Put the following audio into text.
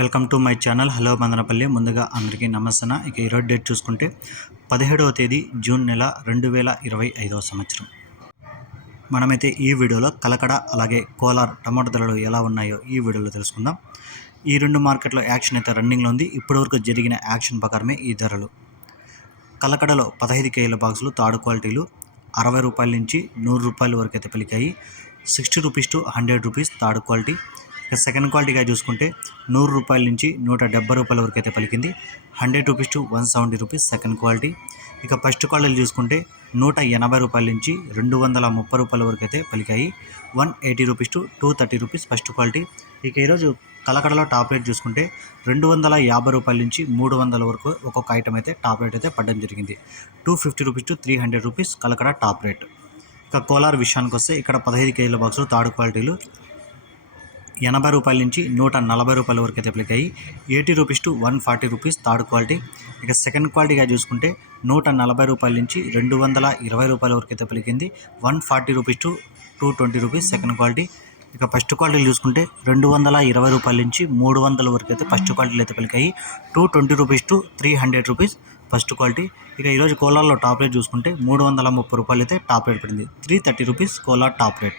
Welcome to my channel. Hello Madanapalle. ముందుగా అందరికీ నమస్తే ఇక ఈరోజు డేట్ చూసుకుంటే పదిహేడవ తేదీ జూన్ నెల రెండు వేల ఇరవై ఐదవ సంవత్సరం. మనమైతే ఈ వీడియోలో కలకడ అలాగే కోలార్ టమాటో ధరలు ఎలా ఉన్నాయో ఈ వీడియోలో తెలుసుకుందాం. ఈ రెండు మార్కెట్లో యాక్షన్ అయితే రన్నింగ్లో ఉంది. ఇప్పటివరకు జరిగిన యాక్షన్ ప్రకారమే ఈ ధరలు. కలకడలో పదహైదు కేజీల బాక్సులు తాడు క్వాలిటీలు అరవై రూపాయల నుంచి నూరు రూపాయల వరకు అయితే పలికాయి. Sixty rupees to hundred rupees third quality. ఇక సెకండ్ క్వాలిటీగా చూసుకుంటే నూరు రూపాయల నుంచి నూట డెబ్బై రూపాయల వరకు అయితే పలికింది. Hundred rupees to one seventy rupees second quality ఇక ఫస్ట్ క్వాలిటీ చూసుకుంటే నూట ఎనభై రూపాయల నుంచి రెండు వందల ముప్పై రూపాయల వరకు అయితే పలికాయి. One eighty rupees to two thirty rupees first quality ఇక ఈరోజు కలకడలో టాప్ రేట్ చూసుకుంటే రెండు వందల యాభై రూపాయల నుంచి మూడు వందల వరకు ఒక్కొక్క ఐటమ్ అయితే టాప్ రేట్ అయితే పడడం జరిగింది. Two fifty rupees to three hundred rupees Kalakada top rate ఇక కోలార్ విషయానికి వస్తే ఇక్కడ పదహైదు కేజీల బాక్సులు థర్డ్ క్వాలిటీలు ఎనభై రూపాయల నుంచి నూట నలభై రూపాయల వరకు అయితే అప్లికాయి eighty rupees to one forty rupees third quality. ఇక సెకండ్ క్వాలిటీగా చూసుకుంటే నూట నలభై రూపాయల నుంచి రెండు వందల ఇరవై రూపాయల వరకు అయితే పలికింది. One forty rupees to two twenty rupees second quality. ఇక ఫస్ట్ క్వాలిటీ చూసుకుంటే రెండు వందల ఇరవై రూపాయల నుంచి మూడు వందల వరకు అయితే ఫస్ట్ క్వాలిటీలు అయితే పలికాయి. Two twenty rupees to three hundred rupees first quality. ఇక ఈరోజు కోలార్లో టాప్ రేట్ చూసుకుంటే మూడు వందల ముప్పై రూపాయలు అయితే టాప్ రేట్ పడింది. Three thirty rupees Kolar top rate.